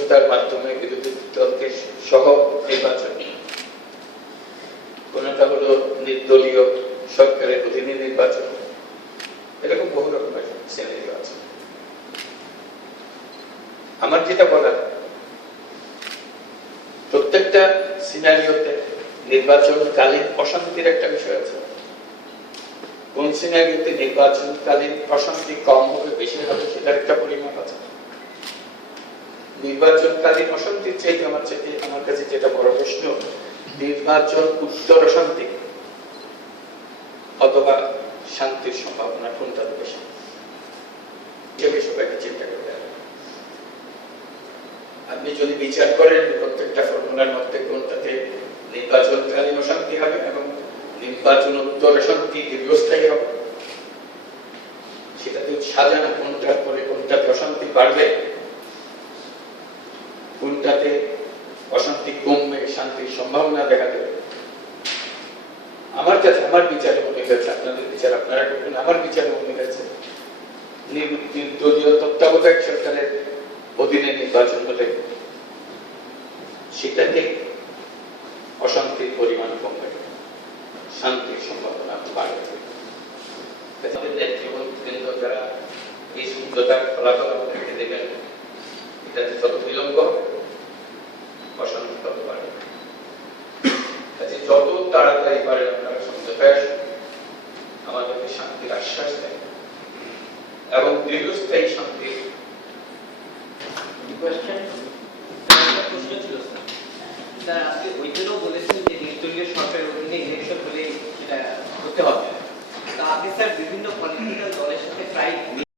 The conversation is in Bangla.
সমঝোতার মাধ্যমে বিরোধী দলকে সহ নির্বাচন, কোনটা হলো নির্দলীয় সরকারের অধীনে নির্বাচন, এরকম বহু রকমের সিনারিও আছে। আমার যেটা বলার, প্রত্যেকটা সিনারিওতে নির্বাচনকালীন অশান্তির একটা বিষয় আছে। কোন সিনারিওতে নির্বাচনকালীন অশান্তি কম হবে বেশি হবে সেটার একটা পরিমাপ আছে। নির্বাচনকালীন অশান্তির চাইতে আমার কাছে যেটা বড় প্রশ্ন, নির্বাচন উত্তর অশান্তি অথবা শান্তির সম্ভাবনা কোনটা বেশি, সবাইকে চিন্তা করতে হবে। আপনি যদি বিচার করেন প্রত্যেকটা ফর্মুলার মধ্যে কোনটাতে নির্বাচনকালীন অশান্তি হবে এবং নির্বাচন উত্তর অশান্তি দীর্ঘস্থায়ী হবে, সেটাতে সাজানো কোনটার পরে কোনটাতে অশান্তি বাড়বে, কোনটাতে অশান্তি কমবে, শান্তির সম্ভাবনা দেখা দেবে। আমার কাছে, আমার বিচারে মনে হয়েছে, আপনাদের বিচার আপনারা করবেন, আমার বিচারে মনে হয়েছে নির্দলীয় তত্ত্বাবধায়ক সরকারের অধীনে নির্বাচন হলে সেটাতে অশান্তির পরিমাণ কমবে, শান্তির সম্ভাবনা বাড়বে। যারা এই সমঝোতার ফলাফল আপনাকে দেবেন, এটাতে যত বিলম্ব হবে অশান্তি তত বাড়বে। যত তাড়াতাড়ি পারেন আপনারা সমঝোতায় আসুন, আমাদেরকে শান্তির আশ্বাস দেয় এবং দীর্ঘস্থায়ী শান্তির প্রশ্ন ছিল স্যার, আজকে ওইটাও বলেছেন যে নির্দলীয় সরকারের অধীনে ইলেকশন হলে সেটা করতে হবে। তা আপনি স্যার বিভিন্ন পলিটিক্যাল দলের সাথে প্রায়